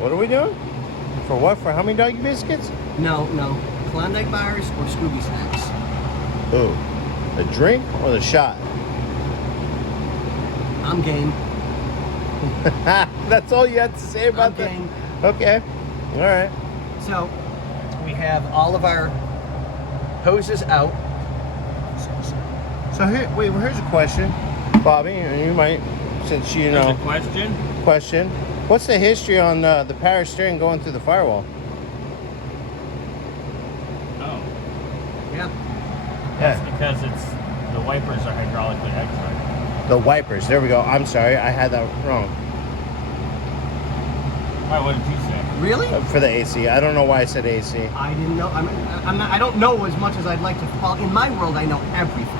What are we doing? For what? For how many doggy biscuits? No. Klondike bars or Scooby snacks? Ooh. The drink or the shot? I'm game. That's all you had to say about that? game. Okay. All right. So, we have all of our hoses out. So here's a question, Bobby, and you might, since you know. There's a Question. What's the history on the power steering going through the firewall? Oh. Yeah. That's because the wipers are hydraulically actuated. The wipers. There we go. I'm sorry, I had that wrong. Why? What did you say? Really? For the AC. I don't know why I said AC. I didn't know. I don't know as much as I'd like to. Well, in my world, I know everything.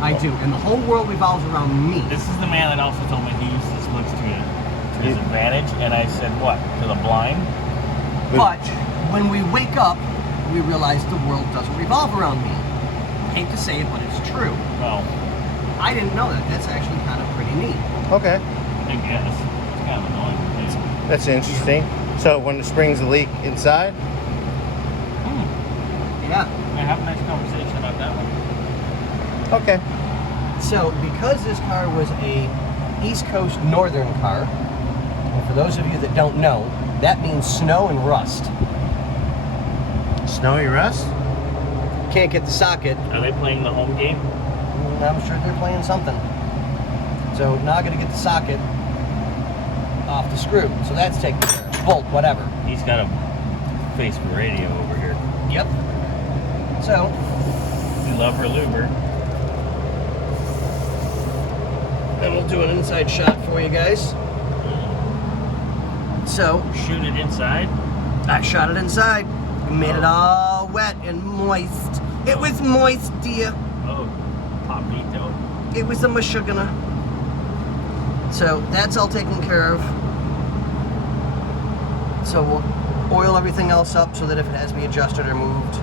I do, and the whole world revolves around me. This is the man that also told me he uses looks to his advantage, and I said what? To the blind? But when we wake up, we realize the world doesn't revolve around me. Hate to say it, but it's true. Well, I didn't know that. That's actually kind of pretty neat. Okay. I guess it's kind of annoying. That's interesting. So when the springs leak inside? Yeah. I have a nice conversation about that one. Okay. So, because this car was a East Coast Northern car, and for those of you that don't know, that means snow and rust. Snowy rust? Can't get the socket. Are they playing the home game? I'm sure they're playing something. So, now I gotta get the socket off the screw. So that's taken care of. Bolt, whatever. He's got a face for radio over here. Yep. So, We love her luber. then we'll do an inside shot for you guys. So, Shoot it inside. I shot it inside. We made it all wet and moist. It was moist, dear. Oh, Papito. It was a mashugana. So that's all taken care of. So we'll oil everything else up so that if it has to be adjusted or moved,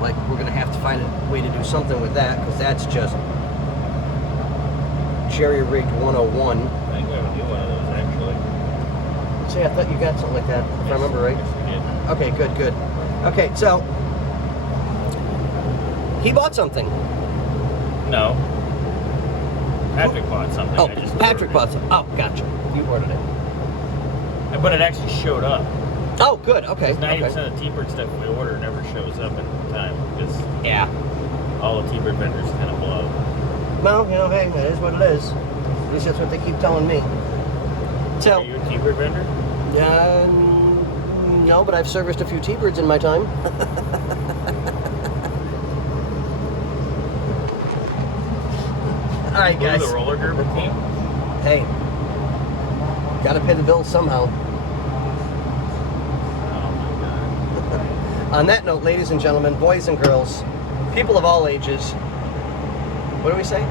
like we're gonna have to find a way to do something with that, because that's just jerry-rigged 101. I think we have a new one of those actually. See, I thought you got something like that, if I remember right. Yes, we did. Okay, good. Okay, so he bought something. No. Patrick bought something. Oh, I just Patrick ordered bought something. Oh, gotcha. You ordered it. it. But it actually showed up. Oh, good. Okay. 90% Okay. of the T-Bird stuff we order never shows up in time because Yeah. all the T-Bird vendors kind of blow. Well, you know, hey, that is what it is. At least that's what they keep telling me. So, Are you a T-Bird vendor? no, but I've serviced a few T-Birds in my time. All right, Go to guys. the roller derby team? Hey, gotta pay the bills somehow. Oh my god. On that note, ladies and gentlemen, boys and girls, people of all ages, what do we say?